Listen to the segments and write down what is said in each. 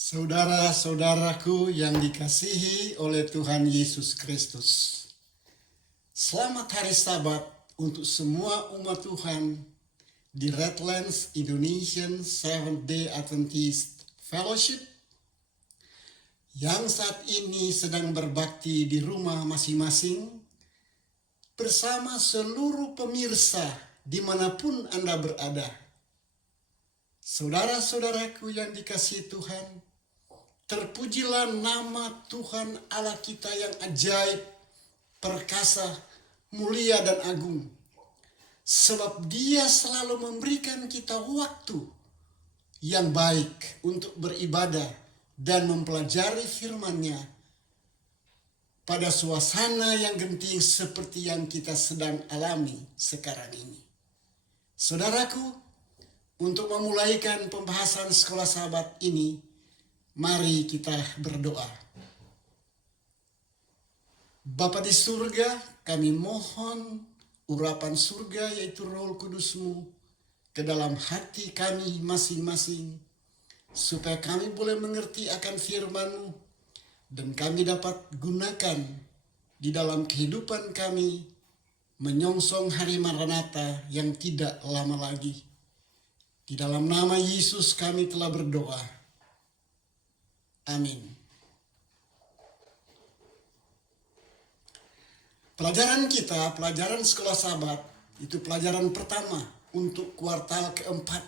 Saudara-saudaraku yang dikasihi oleh Tuhan Yesus Kristus. Selamat hari Sabat untuk semua umat Tuhan di Redlands Indonesian Seventh-day Adventist Fellowship yang saat ini sedang berbakti di rumah masing-masing bersama seluruh pemirsa dimanapun Anda berada. Saudara-saudaraku yang dikasihi Tuhan, terpujilah nama Tuhan Allah kita yang ajaib, perkasa, mulia dan agung. Sebab Dia selalu memberikan kita waktu yang baik untuk beribadah dan mempelajari firman-Nya pada suasana yang genting seperti yang kita sedang alami sekarang ini. Saudaraku, untuk memulaikan pembahasan sekolah Sabat ini, mari kita berdoa. Bapa di surga, kami mohon urapan surga yaitu Roh Kudus-Mu ke dalam hati kami masing-masing, supaya kami boleh mengerti akan firman-Mu dan kami dapat gunakan di dalam kehidupan kami menyongsong hari Maranatha yang tidak lama lagi. Di dalam nama Yesus kami telah berdoa. Amin. Pelajaran kita, pelajaran sekolah Sabat, itu pelajaran pertama untuk kuartal keempat.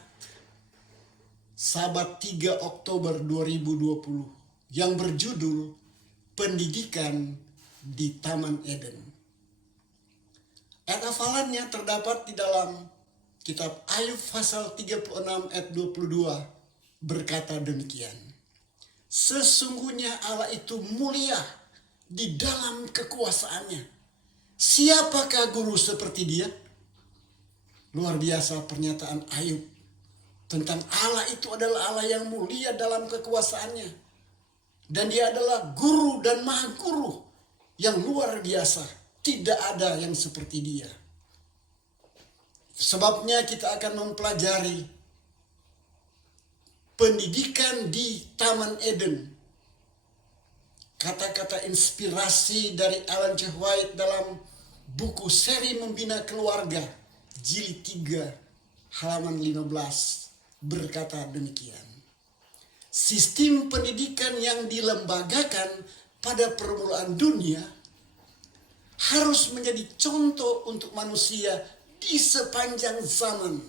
Sabat 3 Oktober 2020 yang berjudul Pendidikan di Taman Eden. Ayat hafalannya terdapat di dalam Kitab Ayub pasal 36 ayat 22 berkata demikian. Sesungguhnya Allah itu mulia di dalam kekuasaannya. Siapakah guru seperti Dia? Luar biasa pernyataan Ayub tentang Allah itu adalah Allah yang mulia dalam kekuasaannya. Dan Dia adalah guru dan maha guru yang luar biasa. Tidak ada yang seperti Dia. Sebabnya kita akan mempelajari pendidikan di Taman Eden. Kata-kata inspirasi dari Ellen G. White dalam buku Seri Membina Keluarga, jilid 3, halaman 15, berkata demikian. Sistem pendidikan yang dilembagakan pada permulaan dunia harus menjadi contoh untuk manusia di sepanjang zaman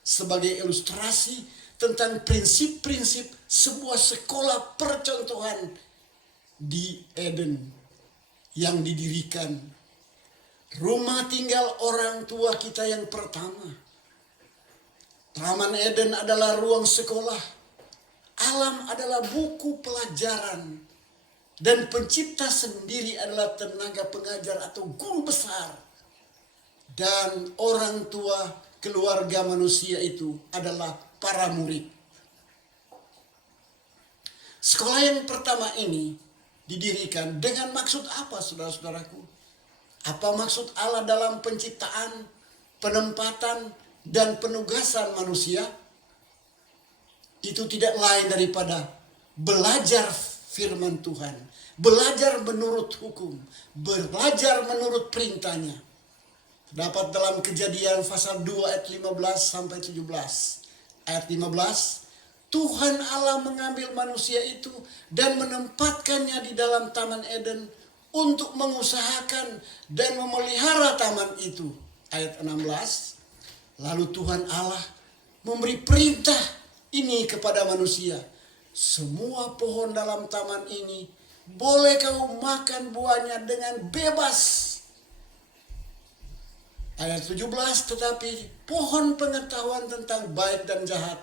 sebagai ilustrasi tentang prinsip-prinsip sebuah sekolah percontohan di Eden yang didirikan rumah tinggal orang tua kita yang pertama. Taman Eden adalah ruang sekolah, alam adalah buku pelajaran, dan pencipta sendiri adalah tenaga pengajar atau guru besar. Dan orang tua keluarga manusia itu adalah para murid. Sekolah yang pertama ini didirikan dengan maksud apa, saudara-saudaraku? Apa maksud Allah dalam penciptaan, penempatan, dan penugasan manusia? Itu tidak lain daripada belajar firman Tuhan, belajar menurut hukum, belajar menurut perintahnya. Dapat dalam Kejadian pasal 2 ayat 15 sampai 17. Ayat 15, Tuhan Allah mengambil manusia itu dan menempatkannya di dalam Taman Eden untuk mengusahakan dan memelihara taman itu. Ayat 16, lalu Tuhan Allah memberi perintah ini kepada manusia. Semua pohon dalam taman ini boleh kau makan buahnya dengan bebas. Ayat 17, tetapi pohon pengetahuan tentang baik dan jahat,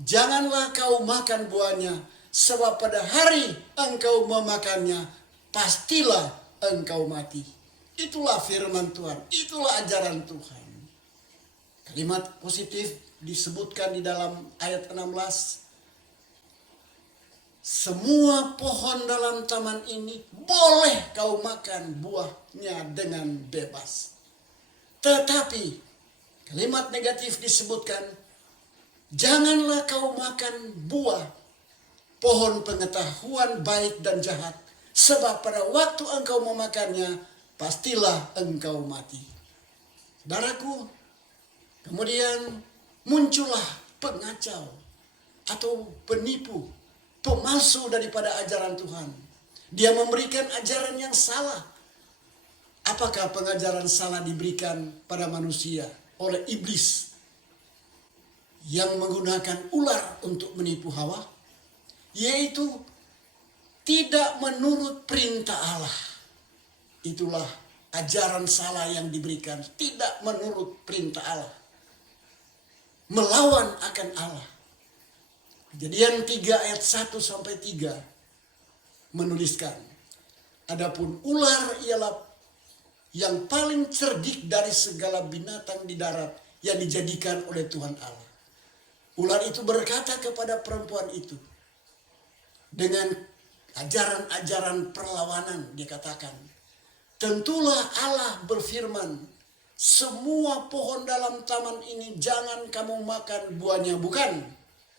janganlah kau makan buahnya, sebab pada hari engkau memakannya, pastilah engkau mati. Itulah firman Tuhan, itulah ajaran Tuhan. Kalimat positif disebutkan di dalam ayat 16. Semua pohon dalam taman ini boleh kau makan buahnya dengan bebas. Tetapi kalimat negatif disebutkan, janganlah kau makan buah pohon pengetahuan baik dan jahat. Sebab pada waktu engkau memakannya, pastilah engkau mati. Saudaraku, kemudian muncullah pengacau atau penipu, pemalsu daripada ajaran Tuhan. Dia memberikan ajaran yang salah. Apakah pengajaran salah diberikan pada manusia oleh iblis yang menggunakan ular untuk menipu Hawa? Yaitu tidak menurut perintah Allah. Itulah ajaran salah yang diberikan, tidak menurut perintah Allah. Melawan akan Allah. Kejadian 3 ayat 1 sampai 3 menuliskan, adapun ular ialah yang paling cerdik dari segala binatang di darat yang dijadikan oleh Tuhan Allah. Ular itu berkata kepada perempuan itu dengan ajaran-ajaran perlawanan, dia katakan, tentulah Allah berfirman, semua pohon dalam taman ini jangan kamu makan buahnya, bukan?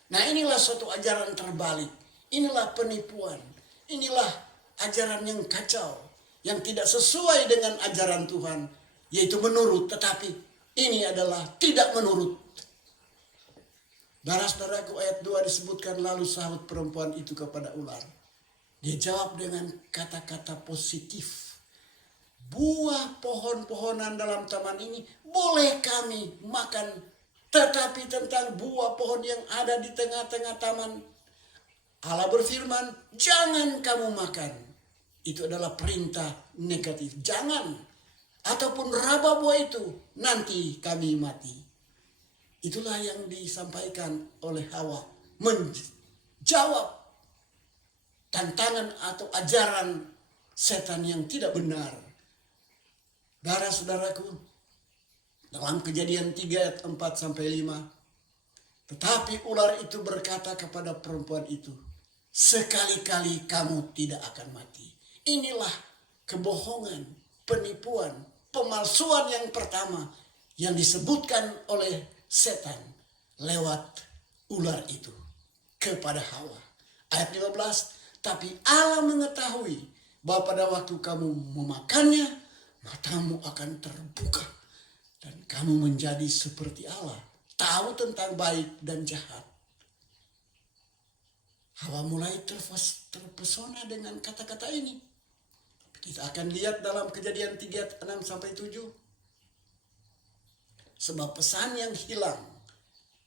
Nah, inilah suatu ajaran terbalik. Inilah penipuan. Inilah ajaran yang kacau, yang tidak sesuai dengan ajaran Tuhan, yaitu menurut, tetapi ini adalah tidak menurut. Saudara-saudaraku, ayat 2 disebutkan, lalu sahut perempuan itu kepada ular. Dia jawab dengan kata-kata positif. Buah pohon-pohonan dalam taman ini boleh kami makan, tetapi tentang buah pohon yang ada di tengah-tengah taman, Allah berfirman, jangan kamu makan. Itu adalah perintah negatif. Jangan. Ataupun raba buah itu, nanti kami mati. Itulah yang disampaikan oleh Hawa. Menjawab tantangan atau ajaran setan yang tidak benar. Saudara-saudaraku, dalam Kejadian 3 ayat 4 sampai 5, tetapi ular itu berkata kepada perempuan itu, sekali-kali kamu tidak akan mati. Inilah kebohongan, penipuan, pemalsuan yang pertama yang disebutkan oleh setan lewat ular itu kepada Hawa. Ayat 15, tapi Allah mengetahui bahwa pada waktu kamu memakannya, matamu akan terbuka dan kamu menjadi seperti Allah, tahu tentang baik dan jahat. Hawa mulai terpesona dengan kata-kata ini. Kita akan lihat dalam Kejadian 3 6 sampai 7. Sebab pesan yang hilang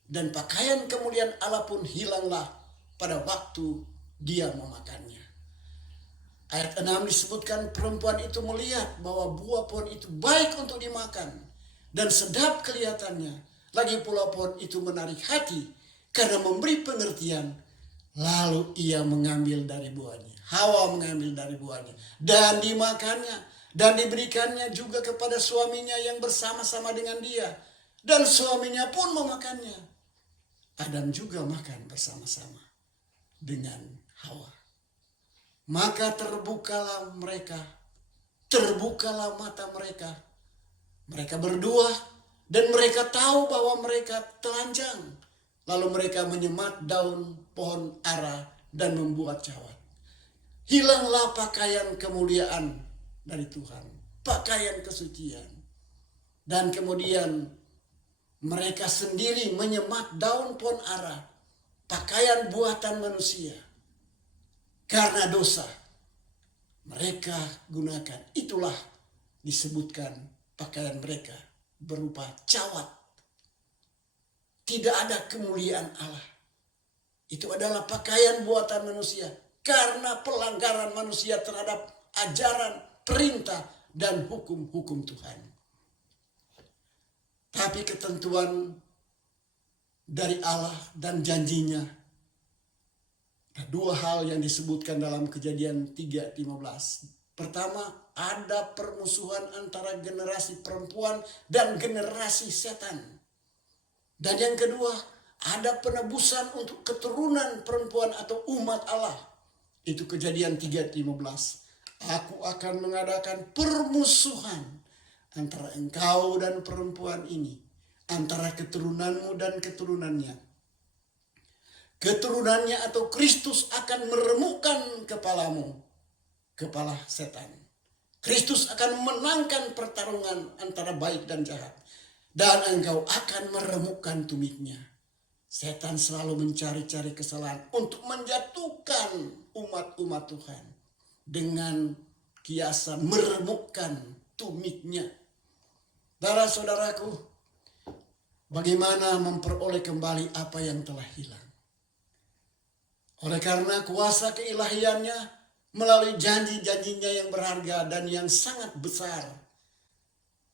dan pakaian kemuliaan Allah pun hilanglah pada waktu dia memakannya. Ayat 6 disebutkan perempuan itu melihat bahwa buah pohon itu baik untuk dimakan dan sedap kelihatannya. Lagi pula pohon itu menarik hati karena memberi pengertian. Lalu ia mengambil dari buahnya. Hawa mengambil dari buahnya dan dimakannya dan diberikannya juga kepada suaminya yang bersama-sama dengan dia. Dan suaminya pun memakannya. Adam juga makan bersama-sama dengan Hawa. Maka terbukalah mata mereka. Mereka berdua dan mereka tahu bahwa mereka telanjang. Lalu mereka menyemat daun pohon ara dan membuat cawat. Hilanglah pakaian kemuliaan dari Tuhan, pakaian kesucian. Dan kemudian mereka sendiri menyemat daun pohon ara, pakaian buatan manusia. Karena dosa mereka gunakan, itulah disebutkan pakaian mereka berupa cawat. Tidak ada kemuliaan Allah. Itu adalah pakaian buatan manusia. Karena pelanggaran manusia terhadap ajaran, perintah, dan hukum-hukum Tuhan. Tapi ketentuan dari Allah dan janjinya. Ada dua hal yang disebutkan dalam Kejadian 3:15. Pertama, ada permusuhan antara generasi perempuan dan generasi setan. Dan yang kedua, ada penebusan untuk keturunan perempuan atau umat Allah. Itu Kejadian 3:15. Aku akan mengadakan permusuhan antara engkau dan perempuan ini, antara keturunanmu dan keturunannya. keturunannya atau Kristus akan meremukkan kepalamu, kepala setan. Kristus akan memenangkan pertarungan antara baik dan jahat. Dan engkau akan meremukkan tumitnya. Setan selalu mencari-cari kesalahan untuk menjatuhkan umat-umat Tuhan. Dengan kiasan meremukkan tumitnya. Saudara-saudaraku, bagaimana memperoleh kembali apa yang telah hilang? Oleh karena kuasa keilahiannya melalui janji-janjinya yang berharga dan yang sangat besar.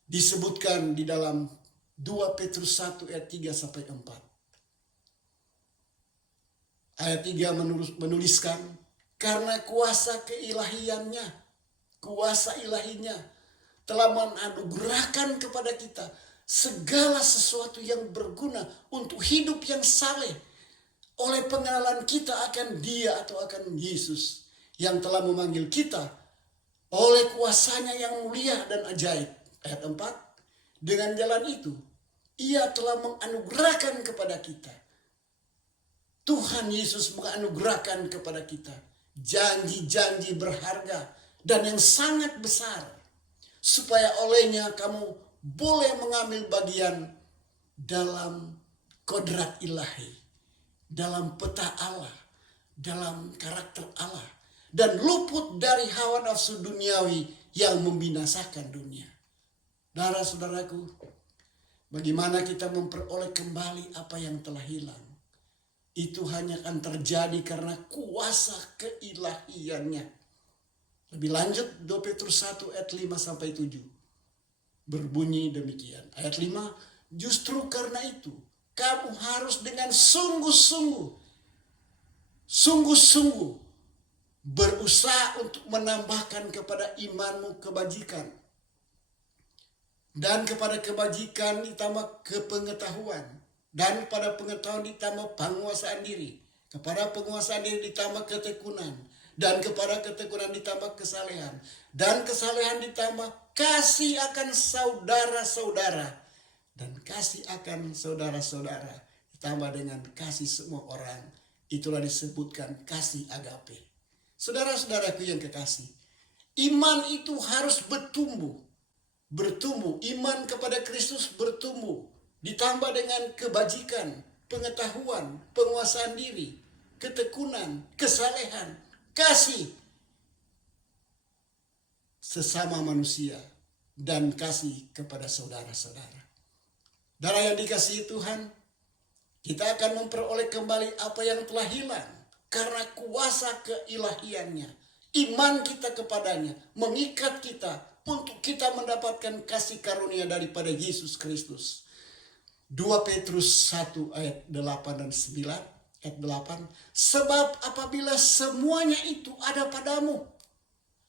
Disebutkan di dalam 2 Petrus 1 ayat 3-4. Ayat 3 menuliskan, karena kuasa keilahiannya, kuasa ilahinya telah menganugerahkan kepada kita segala sesuatu yang berguna untuk hidup yang saleh oleh pengenalan kita akan Dia atau akan Yesus yang telah memanggil kita oleh kuasanya yang mulia dan ajaib. Ayat 4, dengan jalan itu Ia telah menganugerahkan kepada kita. Tuhan Yesus menganugerahkan kepada kita janji-janji berharga dan yang sangat besar, supaya olehnya kamu boleh mengambil bagian dalam kodrat ilahi, dalam peta Allah, dalam karakter Allah, dan luput dari hawa nafsu duniawi yang membinasakan dunia. Saudara-saudaraku, bagaimana kita memperoleh kembali apa yang telah hilang? Itu hanya akan terjadi karena kuasa keilahiannya. Lebih lanjut 2 Petrus 1 ayat 5-7 berbunyi demikian. Ayat 5, justru karena itu kamu harus dengan sungguh-sungguh berusaha untuk menambahkan kepada imanmu kebajikan. Dan kepada kebajikan ditambah kepengetahuan. Dan kepada pengetahuan ditambah penguasaan diri. Kepada penguasaan diri ditambah ketekunan. Dan kepada ketekunan ditambah kesalehan. Dan kesalehan ditambah kasih akan saudara-saudara. Dan kasih akan saudara-saudara ditambah dengan kasih semua orang. Itulah disebutkan kasih agape. Saudara-saudaraku yang kekasih, iman itu harus bertumbuh. Iman kepada Kristus bertumbuh. Ditambah dengan kebajikan, pengetahuan, penguasaan diri, ketekunan, kesalehan, kasih sesama manusia, dan kasih kepada saudara-saudara. Saudara yang dikasihi Tuhan, kita akan memperoleh kembali apa yang telah hilang karena kuasa keilahiannya. Iman kita kepadanya mengikat kita untuk kita mendapatkan kasih karunia daripada Yesus Kristus. 2 Petrus 1 ayat 8 dan 9. Ayat 8. Sebab apabila semuanya itu ada padamu,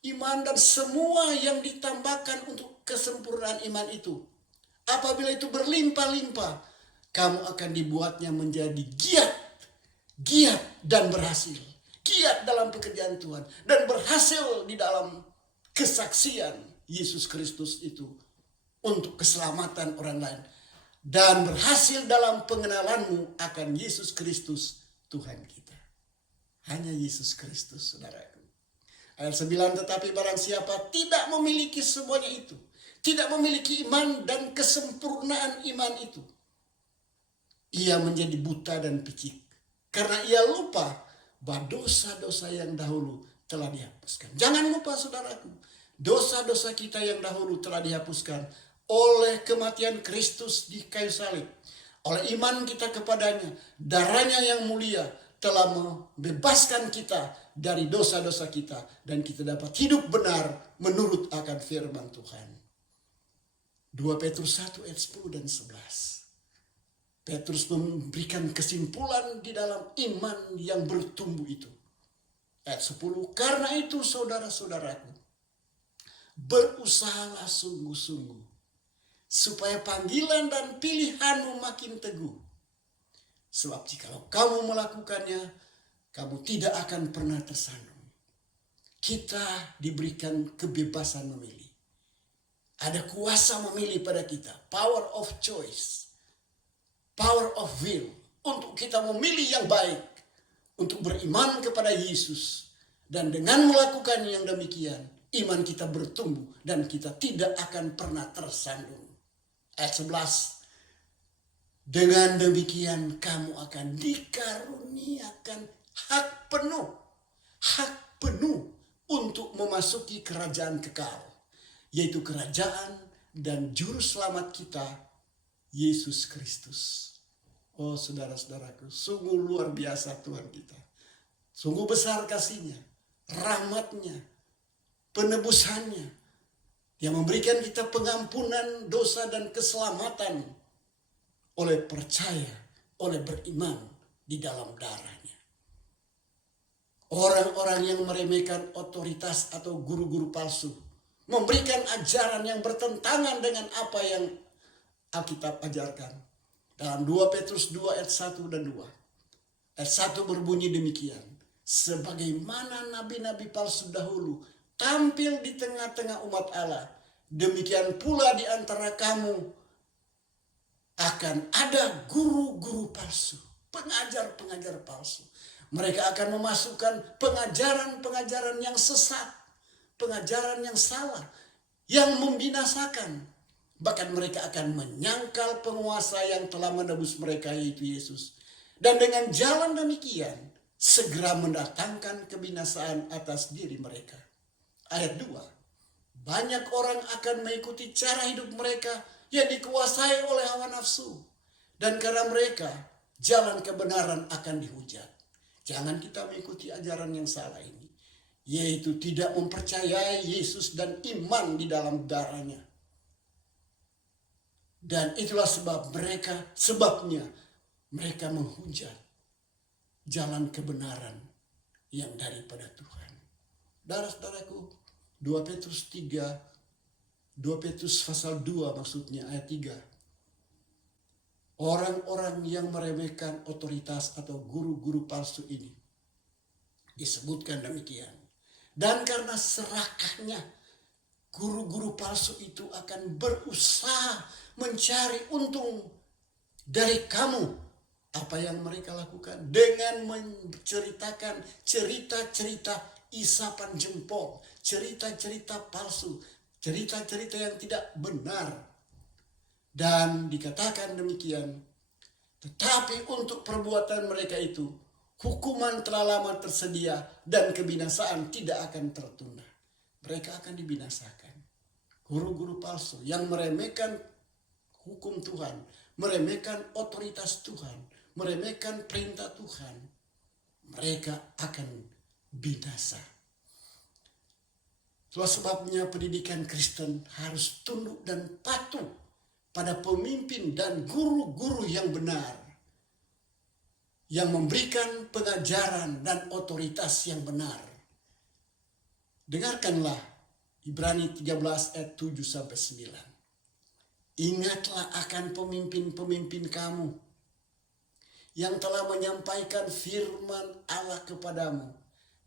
iman dan semua yang ditambahkan untuk kesempurnaan iman itu, apabila itu berlimpah-limpah, kamu akan dibuatnya menjadi giat dan berhasil. Giat dalam pekerjaan Tuhan dan berhasil di dalam kesaksian Yesus Kristus itu untuk keselamatan orang lain. Dan berhasil dalam pengenalanmu akan Yesus Kristus Tuhan kita. Hanya Yesus Kristus, saudaraku. Ayat 9, tetapi barang siapa tidak memiliki semuanya itu, tidak memiliki iman dan kesempurnaan iman itu, ia menjadi buta dan picik. Karena ia lupa bahwa dosa-dosa yang dahulu telah dihapuskan. Jangan lupa saudaraku, dosa-dosa kita yang dahulu telah dihapuskan oleh kematian Kristus di kayu salib. Oleh iman kita kepadanya, darahnya yang mulia telah membebaskan kita dari dosa-dosa kita. Dan kita dapat hidup benar menurut akan firman Tuhan. 2 Petrus 1 ayat 10 dan 11. Petrus memberikan kesimpulan di dalam iman yang bertumbuh itu. Ayat 10, karena itu saudara-saudaraku, berusahalah sungguh-sungguh supaya panggilan dan pilihanmu makin teguh. Sebab jikalau kamu melakukannya, kamu tidak akan pernah tersandung. Kita diberikan kebebasan memilih. Ada kuasa memilih pada kita. Power of choice. Power of will. Untuk kita memilih yang baik untuk beriman kepada Yesus. Dan dengan melakukan yang demikian, iman kita bertumbuh dan kita tidak akan pernah tersandung. Ayat 11. Dengan demikian kamu akan dikaruniakan hak penuh untuk memasuki kerajaan kekal, yaitu kerajaan dan juru selamat kita, Yesus Kristus. Oh saudara-saudaraku, sungguh luar biasa Tuhan kita. Sungguh besar kasih-Nya, rahmat-Nya, penebusannya, yang memberikan kita pengampunan dosa dan keselamatan oleh percaya, oleh beriman di dalam darah-Nya. Orang-orang yang meremehkan otoritas atau guru-guru palsu, memberikan ajaran yang bertentangan dengan apa yang Alkitab ajarkan. Dalam 2 Petrus 2 ayat 1 dan 2. Ayat 1 berbunyi demikian. Sebagaimana nabi-nabi palsu dahulu tampil di tengah-tengah umat Allah, demikian pula di antara kamu akan ada guru-guru palsu, pengajar-pengajar palsu. Mereka akan memasukkan pengajaran-pengajaran yang sesat, pengajaran yang salah, yang membinasakan. Bahkan mereka akan menyangkal penguasa yang telah menebus mereka, yaitu Yesus. Dan dengan jalan demikian, segera mendatangkan kebinasaan atas diri mereka. Ayat 2. Banyak orang akan mengikuti cara hidup mereka yang dikuasai oleh hawa nafsu. Dan karena mereka, jalan kebenaran akan dihujat. Jangan kita mengikuti ajaran yang salah ini, yaitu tidak mempercayai Yesus dan iman di dalam darah-Nya. Dan itulah sebabnya mereka menghujat jalan kebenaran yang daripada Tuhan. Saudara-saudaraku, 2 Petrus pasal 2 maksudnya ayat 3. Orang-orang yang meremehkan otoritas atau guru-guru palsu ini disebutkan demikian. Dan karena serakahnya, guru-guru palsu itu akan berusaha mencari untung dari kamu. Apa yang mereka lakukan? Dengan menceritakan cerita-cerita isapan jempol, cerita-cerita palsu, cerita-cerita yang tidak benar. Dan dikatakan demikian, tetapi untuk perbuatan mereka itu, hukuman telah lama tersedia dan kebinasaan tidak akan tertunda. Mereka akan dibinasakan. Guru-guru palsu yang meremehkan hukum Tuhan, meremehkan otoritas Tuhan, meremehkan perintah Tuhan, mereka akan binasa. Itulah sebabnya pendidikan Kristen harus tunduk dan patuh pada pemimpin dan guru-guru yang benar, yang memberikan pengajaran dan otoritas yang benar. Dengarkanlah Ibrani 13 ayat 7-9. Ingatlah akan pemimpin-pemimpin kamu yang telah menyampaikan firman Allah kepadamu.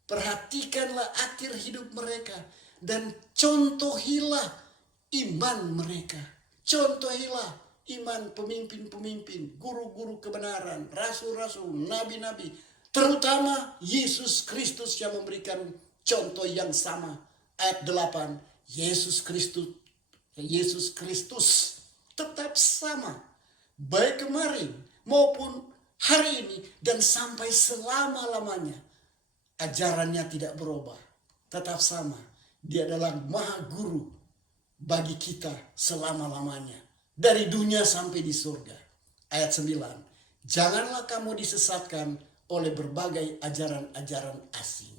Perhatikanlah akhir hidup mereka dan contohilah iman mereka. Contohilah iman pemimpin-pemimpin, guru-guru kebenaran, rasul-rasul, nabi-nabi. Terutama Yesus Kristus yang memberikan contoh yang sama. Ayat 8, Yesus Kristus tetap sama, baik kemarin maupun hari ini dan sampai selama-lamanya. Ajarannya tidak berubah, tetap sama. Dia adalah Maha Guru bagi kita selama-lamanya, dari dunia sampai di surga. Ayat 9, janganlah kamu disesatkan oleh berbagai ajaran-ajaran asing.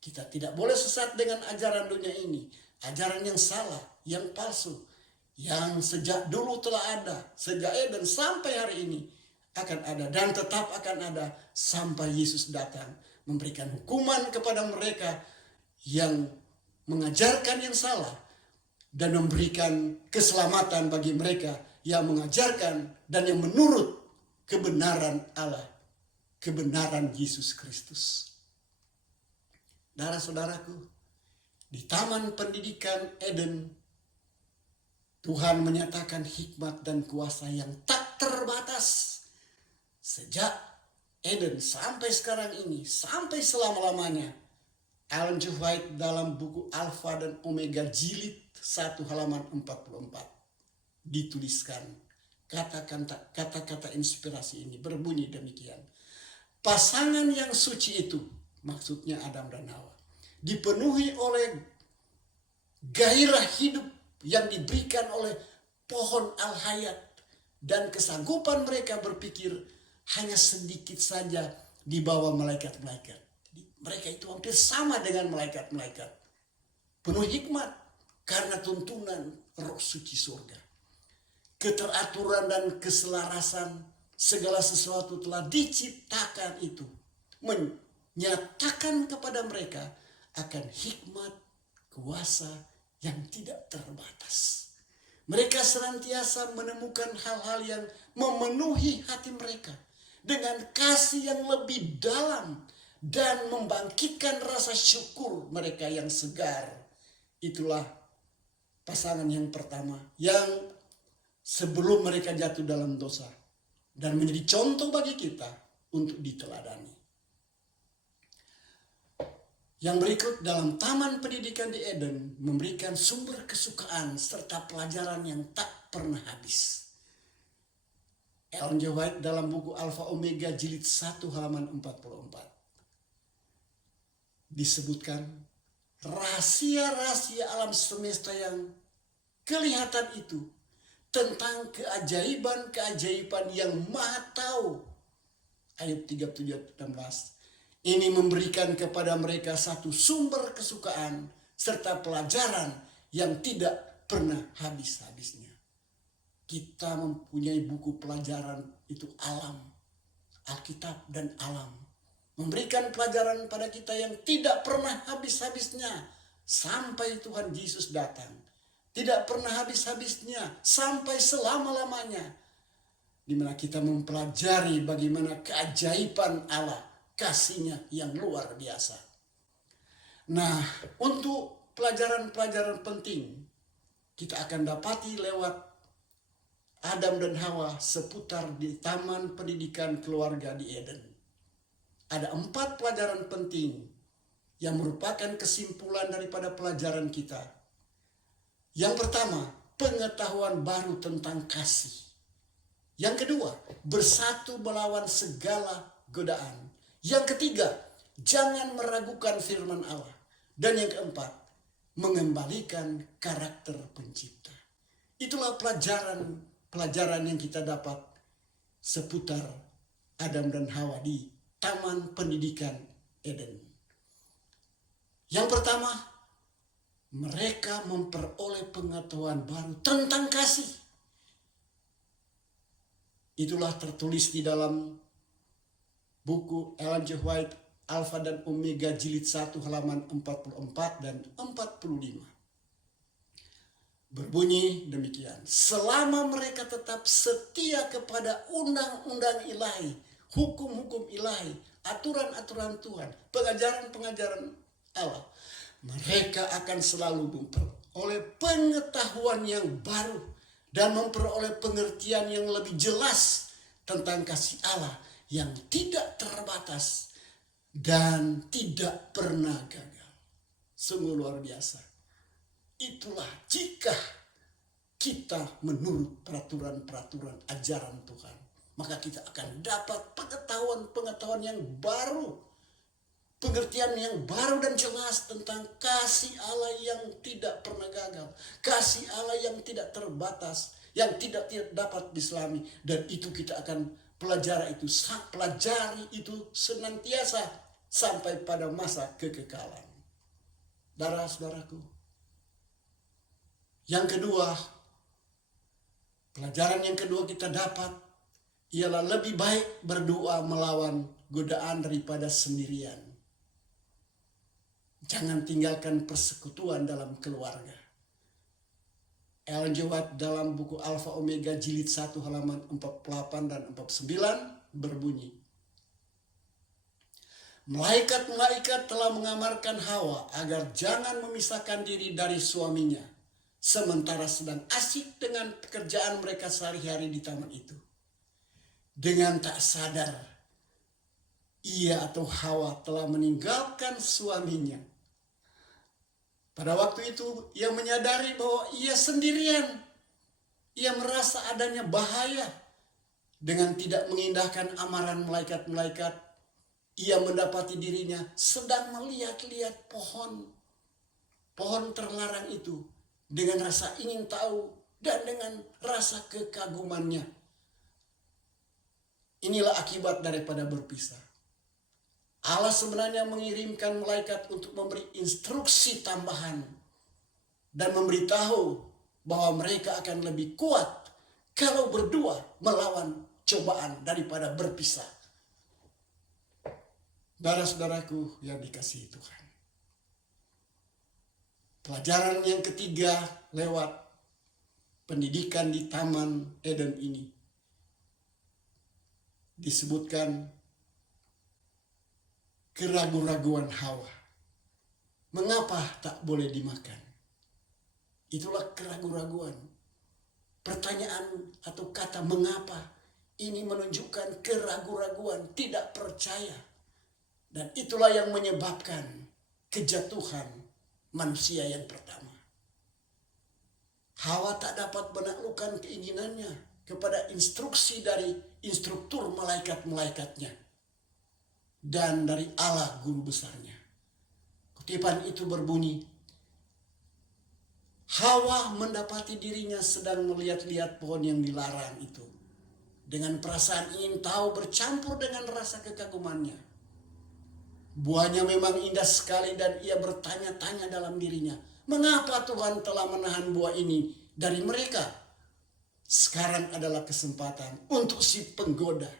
Kita tidak boleh sesat dengan ajaran dunia ini, ajaran yang salah, yang palsu, yang sejak dulu telah ada, sejak dan sampai hari ini akan ada dan tetap akan ada sampai Yesus datang memberikan hukuman kepada mereka yang mengajarkan yang salah dan memberikan keselamatan bagi mereka yang mengajarkan dan yang menurut kebenaran Allah, kebenaran Yesus Kristus. Saudara-saudaraku, di Taman Pendidikan Eden, Tuhan menyatakan hikmat dan kuasa yang tak terbatas. Sejak Eden sampai sekarang ini, sampai selama-lamanya. Ellen G. White dalam buku Alpha dan Omega jilid 1 halaman 44 dituliskan kata-kata inspirasi ini berbunyi demikian. Pasangan yang suci itu, maksudnya Adam dan Hawa, dipenuhi oleh gairah hidup yang diberikan oleh pohon al-hayat dan kesanggupan mereka berpikir hanya sedikit saja di bawah malaikat-malaikat. Jadi, mereka itu hampir sama dengan malaikat-malaikat. Penuh hikmat karena tuntunan roh suci surga. Keteraturan dan keselarasan segala sesuatu telah diciptakan itu menyatakan kepada mereka akan hikmat kuasa yang tidak terbatas. Mereka senantiasa menemukan hal-hal yang memenuhi hati mereka dengan kasih yang lebih dalam dan membangkitkan rasa syukur mereka yang segar. Itulah pasangan yang pertama yang sebelum mereka jatuh dalam dosa dan menjadi contoh bagi kita untuk diteladani. Yang berikut dalam taman pendidikan di Eden memberikan sumber kesukaan serta pelajaran yang tak pernah habis. Ellen G. White dalam buku Alpha Omega jilid 1 halaman 44 disebutkan rahasia-rahasia alam semesta yang kelihatan itu tentang keajaiban-keajaiban yang Maha Tahu. Ayat 37-16. Ini memberikan kepada mereka satu sumber kesukaan serta pelajaran yang tidak pernah habis-habisnya. Kita mempunyai buku pelajaran itu alam, Alkitab dan alam. Memberikan pelajaran pada kita yang tidak pernah habis-habisnya sampai Tuhan Yesus datang. Tidak pernah habis-habisnya sampai selama-lamanya. Di mana kita mempelajari bagaimana keajaiban Allah, kasih-Nya yang luar biasa. Nah, untuk pelajaran-pelajaran penting kita akan dapati lewat Adam dan Hawa seputar di taman pendidikan keluarga di Eden. Ada 4 pelajaran penting yang merupakan kesimpulan daripada pelajaran kita. Yang pertama, pengetahuan baru tentang kasih. Yang kedua, bersatu melawan segala godaan. Yang ketiga, jangan meragukan firman Allah. Dan yang keempat, mengembalikan karakter pencipta. Itulah pelajaran yang kita dapat seputar Adam dan Hawa di taman pendidikan Eden. Yang pertama, mereka memperoleh pengetahuan baru tentang kasih. Itulah tertulis di dalam buku Ellen G. White Alpha dan Omega jilid 1 halaman 44 dan 45. Berbunyi demikian. Selama mereka tetap setia kepada undang-undang ilahi, hukum-hukum ilahi, aturan-aturan Tuhan, pengajaran-pengajaran Allah, mereka akan selalu memperoleh pengetahuan yang baru dan memperoleh pengertian yang lebih jelas tentang kasih Allah yang tidak terbatas dan tidak pernah gagal. Sungguh luar biasa. Itulah jika kita menurut peraturan-peraturan ajaran Tuhan, maka kita akan dapat pengetahuan-pengetahuan yang baru. Pengertian yang baru dan jelas tentang kasih Allah yang tidak pernah gagal. Kasih Allah yang tidak terbatas, yang tidak dapat diselami. Dan itu kita akan pelajari itu senantiasa sampai pada masa kekekalan. Saudara-saudaraku. Yang kedua, pelajaran yang kedua kita dapat ialah lebih baik berdoa melawan godaan daripada sendirian. Jangan tinggalkan persekutuan dalam keluarga. Ellen G. White dalam buku Alpha Omega jilid 1 halaman 48 dan 49 berbunyi. Malaikat-malaikat telah mengamarkan Hawa agar jangan memisahkan diri dari suaminya, sementara sedang asyik dengan pekerjaan mereka sehari-hari di taman itu. Dengan tak sadar, ia atau Hawa telah meninggalkan suaminya. Pada waktu itu ia menyadari bahwa ia sendirian. Ia merasa adanya bahaya. Dengan tidak mengindahkan amaran malaikat-malaikat, ia mendapati dirinya sedang melihat-lihat pohon terlarang itu dengan rasa ingin tahu dan dengan rasa kekagumannya. Inilah akibat daripada berpisah. Allah sebenarnya mengirimkan malaikat untuk memberi instruksi tambahan dan memberitahu bahwa mereka akan lebih kuat kalau berdua melawan cobaan daripada berpisah. Saudara-saudaraku yang dikasihi Tuhan. Pelajaran yang ketiga lewat pendidikan di Taman Eden ini disebutkan keraguan-raguan Hawa. Mengapa tak boleh dimakan? Itulah keraguan-raguan. Pertanyaan atau kata mengapa ini menunjukkan keraguan-raguan, tidak percaya. Dan itulah yang menyebabkan kejatuhan manusia yang pertama. Hawa tak dapat menaklukkan keinginannya kepada instruksi dari instruktur malaikat-malaikatnya dan dari Allah guru besarnya. Kutipan itu berbunyi, Hawa mendapati dirinya sedang melihat-lihat pohon yang dilarang itu. Dengan perasaan ingin tahu bercampur dengan rasa kekagumannya. Buahnya memang indah sekali dan ia bertanya-tanya dalam dirinya, mengapa Tuhan telah menahan buah ini dari mereka? Sekarang adalah kesempatan untuk si penggoda.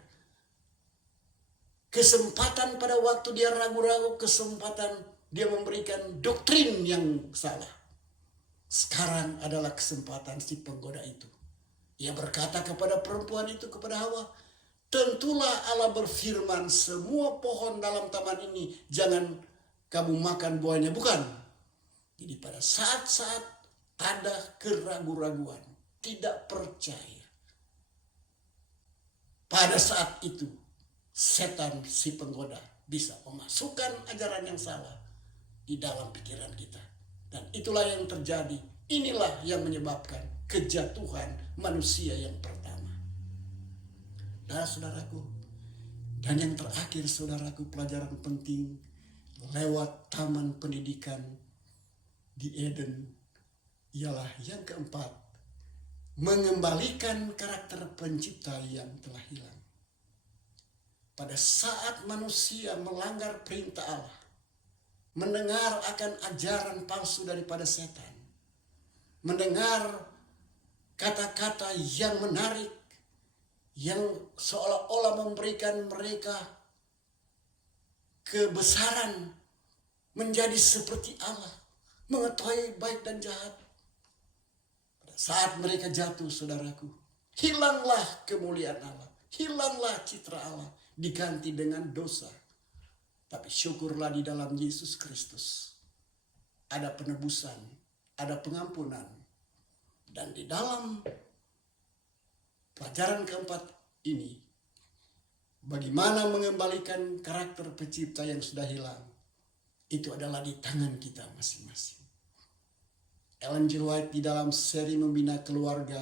Kesempatan pada waktu dia ragu-ragu, kesempatan dia memberikan doktrin yang salah. Sekarang adalah kesempatan si penggoda itu. Ia berkata kepada perempuan itu, kepada Hawa, tentulah Allah berfirman, semua pohon dalam taman ini jangan kamu makan buahnya, bukan? Jadi pada saat-saat ada keraguan-raguan, tidak percaya, pada saat itu setan si penggoda bisa memasukkan ajaran yang salah di dalam pikiran kita. Dan itulah yang terjadi. Inilah yang menyebabkan kejatuhan manusia yang pertama. Nah, saudaraku, dan yang terakhir saudaraku, pelajaran penting lewat taman pendidikan di Eden ialah yang keempat, mengembalikan karakter pencipta yang telah hilang. Pada saat manusia melanggar perintah Allah, mendengar akan ajaran palsu daripada setan, mendengar kata-kata yang menarik, yang seolah-olah memberikan mereka kebesaran menjadi seperti Allah, mengetahui baik dan jahat. Pada saat mereka jatuh, saudaraku, hilanglah kemuliaan Allah, hilanglah citra Allah, diganti dengan dosa. Tapi syukurlah di dalam Yesus Kristus ada penebusan, ada pengampunan. Dan di dalam pelajaran keempat ini, bagaimana mengembalikan karakter pencipta yang sudah hilang, itu adalah di tangan kita masing-masing. Ellen G. White di dalam seri Membina Keluarga,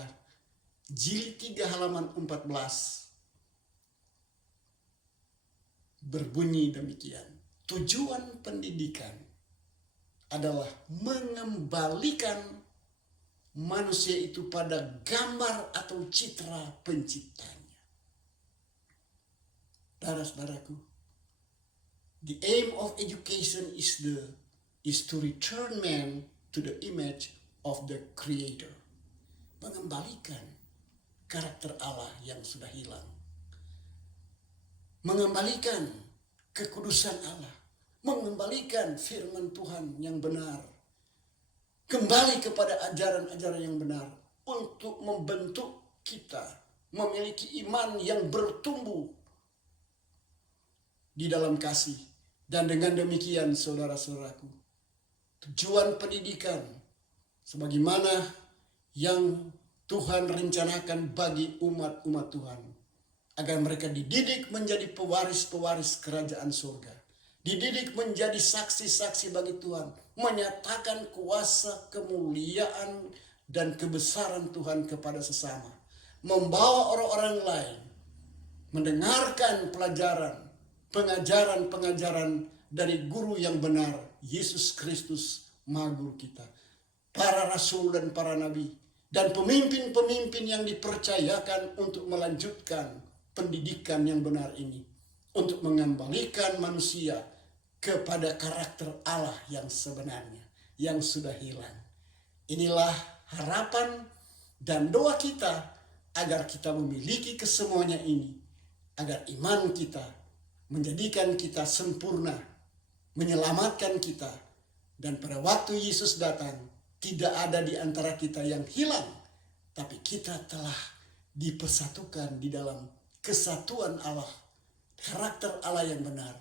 jilid 3 halaman 14, berbunyi demikian. Tujuan pendidikan adalah mengembalikan manusia itu pada gambar atau citra penciptanya. Saudara-saudaraku, the aim of education is to return man to the image of the Creator. Mengembalikan karakter Allah yang sudah hilang. Mengembalikan kekudusan Allah, mengembalikan firman Tuhan yang benar, kembali kepada ajaran-ajaran yang benar untuk membentuk kita memiliki iman yang bertumbuh di dalam kasih. Dan dengan demikian saudara-saudaraku, tujuan pendidikan sebagaimana yang Tuhan rencanakan bagi umat-umat Tuhan agar mereka dididik menjadi pewaris-pewaris kerajaan surga. Dididik menjadi saksi-saksi bagi Tuhan, menyatakan kuasa, kemuliaan, dan kebesaran Tuhan kepada sesama. Membawa orang-orang lain mendengarkan pelajaran, pengajaran-pengajaran dari guru yang benar, Yesus Kristus Maha-Guru kita. Para rasul dan para nabi, dan pemimpin-pemimpin yang dipercayakan untuk melanjutkan pendidikan yang benar ini, untuk mengembalikan manusia kepada karakter Allah yang sebenarnya, yang sudah hilang. Inilah harapan dan doa kita agar kita memiliki kesemuanya ini, agar iman kita menjadikan kita sempurna, menyelamatkan kita, dan pada waktu Yesus datang, tidak ada di antara kita yang hilang, tapi kita telah dipersatukan di dalam kesatuan Allah, karakter Allah yang benar,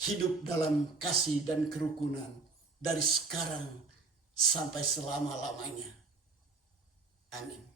hidup dalam kasih dan kerukunan dari sekarang sampai selama-lamanya. Amin.